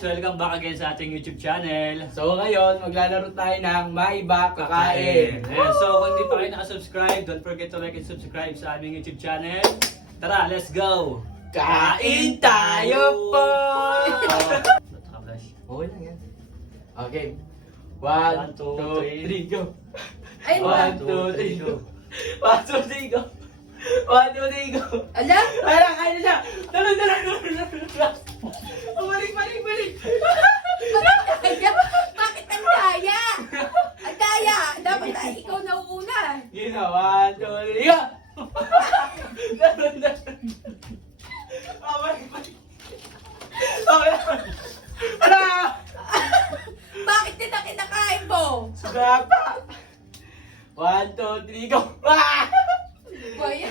guys! Welcome back again sa ating YouTube channel. So ngayon, maglalaro tayo ng Maiba Kakain. Ayan, so kung hindi pa kayo nakasubscribe, don't forget to like and subscribe sa aming YouTube channel. Tara, let's go! Kain tayo po! Naka-flash. Okay lang yan. Okay. 1, 1, 2, 2, 3, go! Ay, 1, 2, 3, go! 1, 2, 3, go! 1, 2, 3, go! Alam? Ay lang, kaya na siya! Talon! Balik! Daya? Bakit ang daya? Ang daya! Dapat ay ikaw nauuna. Gina, 1, 2, 3, go! Balik! Okay. Ano? Bakit din ang kinakain mo? Sugata! 1, 2, 3, go! Ah! Baya?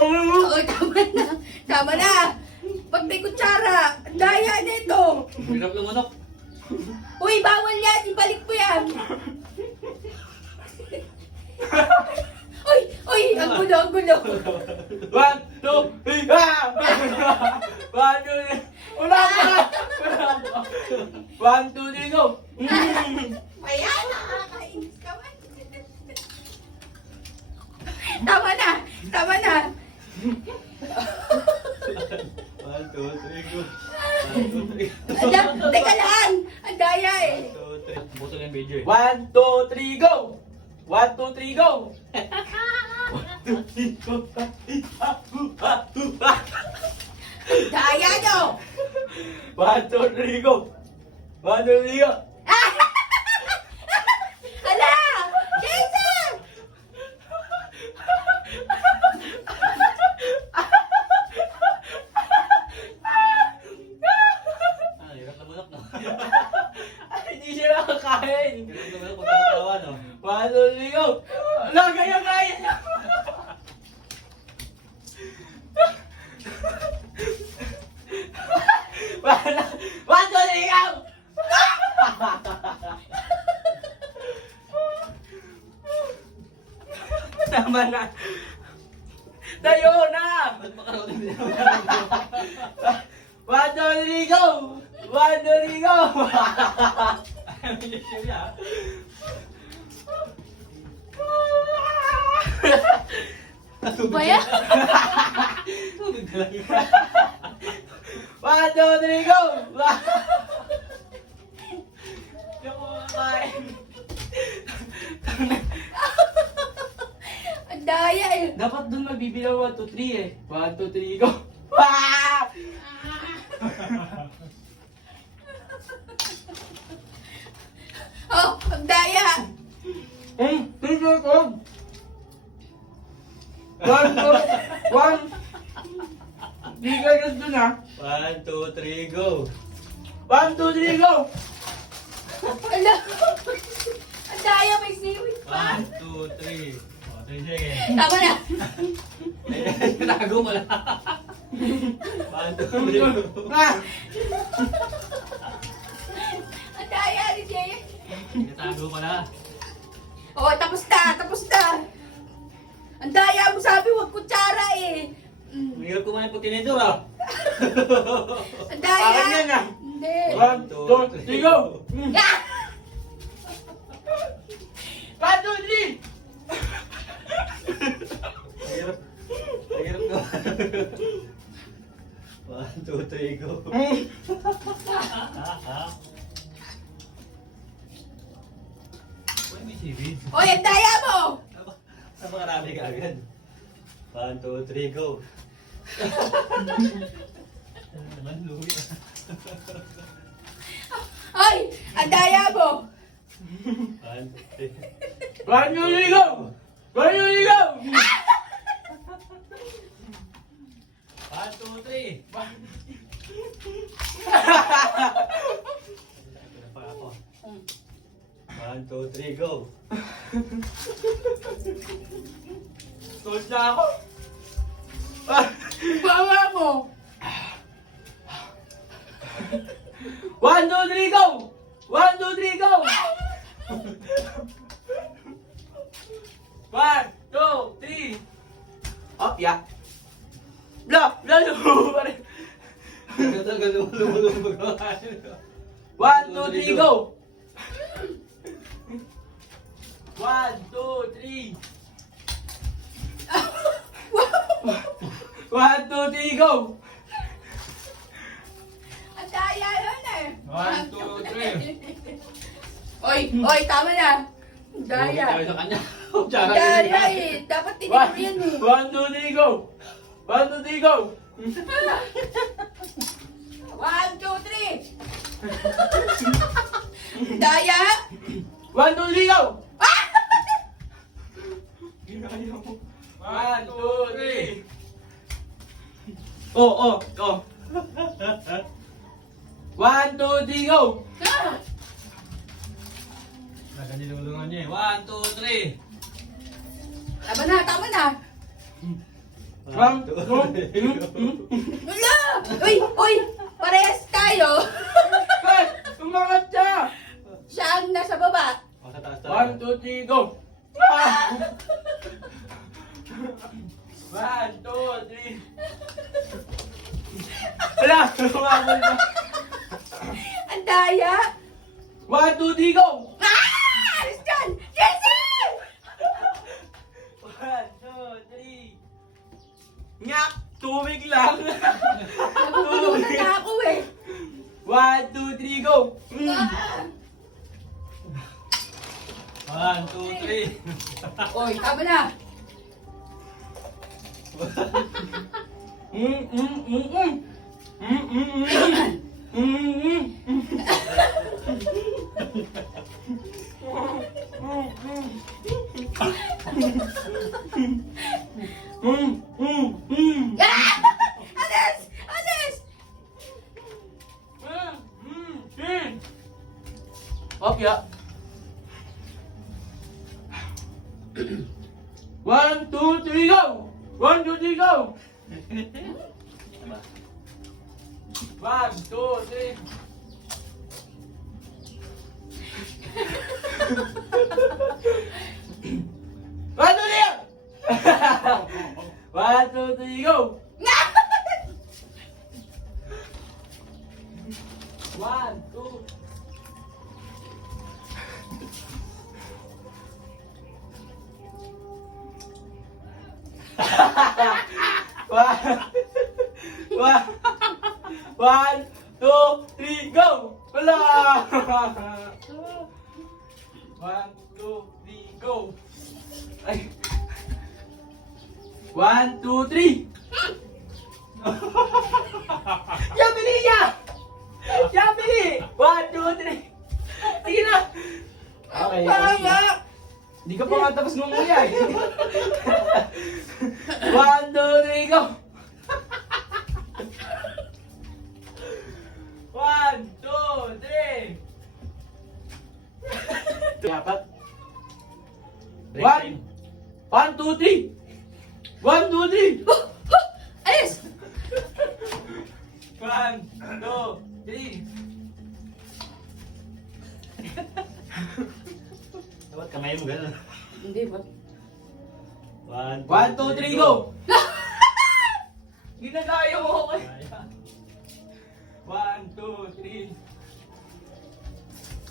Okay, tama na. Tama na. Pag may kutsara, ang daya nito. Hirap ng manok. Uy, bawal yan. Ibalik mo yan. Uy, ang gulo. 1, 2, 3, ah! 1, 2, 3, wala pa! 1, 2, 3, go! Kaya nakakainis ka man. Tama na. 1, 2, 3, go! 1, 2, 3. Alam, teka lang. Ang daya eh. 1, 2, 3. Buto na yung video eh. 1, 2, 3, go! 1, 2, 3, go! 1, 2, 3, go! Daya nyo. 1, 2, 3, go! 1, 2, 3, go! Ala! Jason! Ah, hirap ng manok no? Ay, hindi siya nakakain! Hirap ng manok pag nakatawa no? 1, 2, 3, go! Wala, kaya niya! Wala! 1, 2, 3, go! Tama na! Tayo na! Ba't makaroon din 1, 2, 3, go! 1, 2, 3, go! Baya? Tubig na lang yun. 1, 2, 3, go! Hindi ako makakain. Ang daya eh. Dapat doon magbibilang 1, 2, 3 eh. 1, 2, 3, go! Ah! Oh, ang daya. Tigil ko! 1, 2, 1! Di ka gas doon ah! 1, 2, 3, go! 1, 2, 3, go! Ala. Ang daya, may seaweed pa. 1, 2, 3. O, sige. Tama na. Tinago mo lang. 1, 2, 3, go! Ah! Ang daya ni Jay. Tinago mo na. Oh, tapos na. Ang daya mo sabi, huwag kutsara eh. Ang hirap kumain pag tinidor ah. Ang daya. Akin yan ah! Hindi. 1, 2, 3, go! Ah! 1, 2, 3! Ang hirap. Ang hirap ko. 1, 2, 3, go! Uy, may seaweed. Oy, ang daya mo. Napakarami ka agad. 1, 2, 3, go! Ano naman, Louie? Oy, ang daya mo. 1, 2, 3. 1, 2, 3, go! 1, 2, 3, go! 1, 2, 3. Pa ako. 1, 2, 3, go! Tulad na ako! Bawa mo. 1, 2, 3, go! 1, 2, 3, go! 1, 2, 3. Up, ya. Lalo! 1, 2, 3, go! 1, 2, 3. 1, 2, 3, go! Ang daya yun eh. 1, 2, 3. Oy, tama na. Ang daya. Tayo sa kanya. Ang daya eh. Dapat tinipro yan eh. 1, 2, 3, go! 1, 2, 3, go! 1, 2, 3. Daya. 1, 2, 3, go! Ah! 1, 2, 3. Oh. 1, 2, 3, go! Naganilulungan niya eh. 1, 2, 3. Tama na. 1, 2, 3. Wala! Uy! Parehas tayo! Umangat siya! Siya ang nasa baba. O, sa taas tayo. 1, 2, 3, go! 1, 2, 3. Wala! Umabol na. Ang daya! 1, 2, 3, go! Ah! Alis dyan! Jason! 1, 2, 3. Nyak! Tubig lang! Nabubunutan na ako eh. 1, 2, 3, go! Ah! 1, 2, 3. Oy, tama na. Ah! Alis! Opya. 1, 2, 3, go! 1, 2, 3, go! 1, 2, 3. One, two, three! 1, 2, 3, go! 1, 2. One, 2, 3, go! Wala! 1, 2, 3, go! Ay. 1, 2, 3! Yabili niya! Yabili! 1, 2, 3! Sige na! Okay. Tama! Hindi ka pa nga tapos ngumunga eh. 1, 2, 3, go! 1, 2, 3! Dapat. 1, 2, 3! 1, 2, 3! Alis! 1, 2, 3! Dapat kamay mo gano'n. Hindi ba? 1, 1, 2, 3, go! Ginagaya mo ako eh. 1, 2,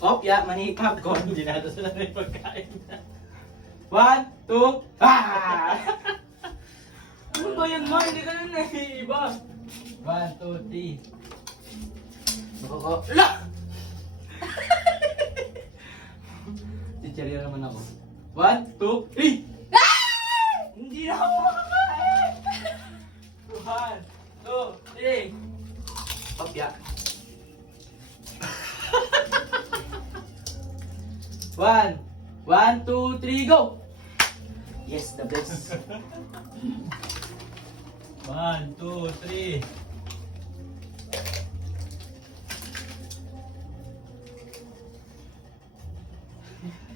3. Opya, mani popcorn. Hindi na ito sila na yung pagkain. 1, 2, ah! Ano ba yan, Ma? Hindi ka na naiiba. 1, 2, 3. Nakaka... La! Chicherya naman ako. 1, 2, 3. Hindi na ako makakain. 1, 2, 3. Opya. 1, 2, 3, go! Yes, the best. 1, 2, 3.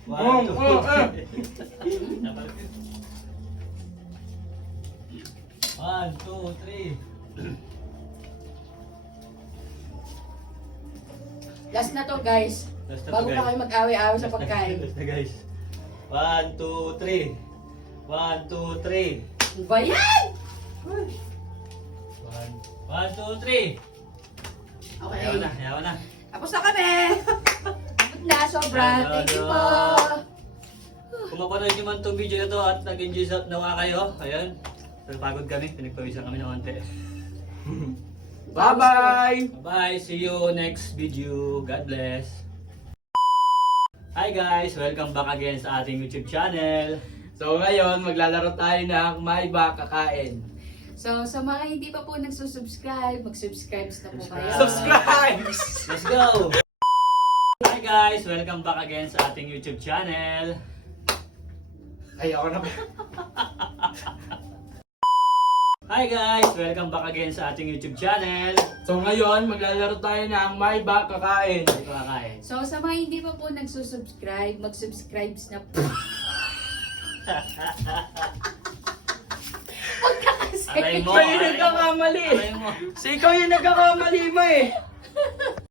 One, two, three. 1, 2, 3. Last na to guys. Last na to, Bago guys. na kayo mag-away-away sa pagkain. Last na, guys. 1, 2, 3. 1, 2, 3. Ano ba yan? 1, 2, 3. Okay. Ayaw na. Tapos na kami. Tapos na, sobra. Thank you po. Kung mapanood nyo man itong video na to at nag-enjoy nawa kayo, ayan. Pero pagod kami, pinagpawisan kami ng konti. Bye-bye! Bye! See you next video. God bless! Hi guys! Welcome back again sa ating YouTube channel. So ngayon, maglalaro tayo ng May Ba Kakain. So, sa mga hindi pa po nagsusubscribe, mag-subscribe na po kayo. Subscribe! Let's go! Hi guys! Welcome back again sa ating YouTube channel. Ayoko na. Hi guys! Welcome back again sa ating YouTube channel. So ngayon, maglalaro tayo ng May Ba Kakain. Hindi ko kakain. So, sa mga hindi pa po nagsusubscribe, mag-subscribe na po. Huwag ka kasi. Aray mo! Ikaw yung nagkakamali. Aray mo! Si ikaw yung nagkakamali mo eh.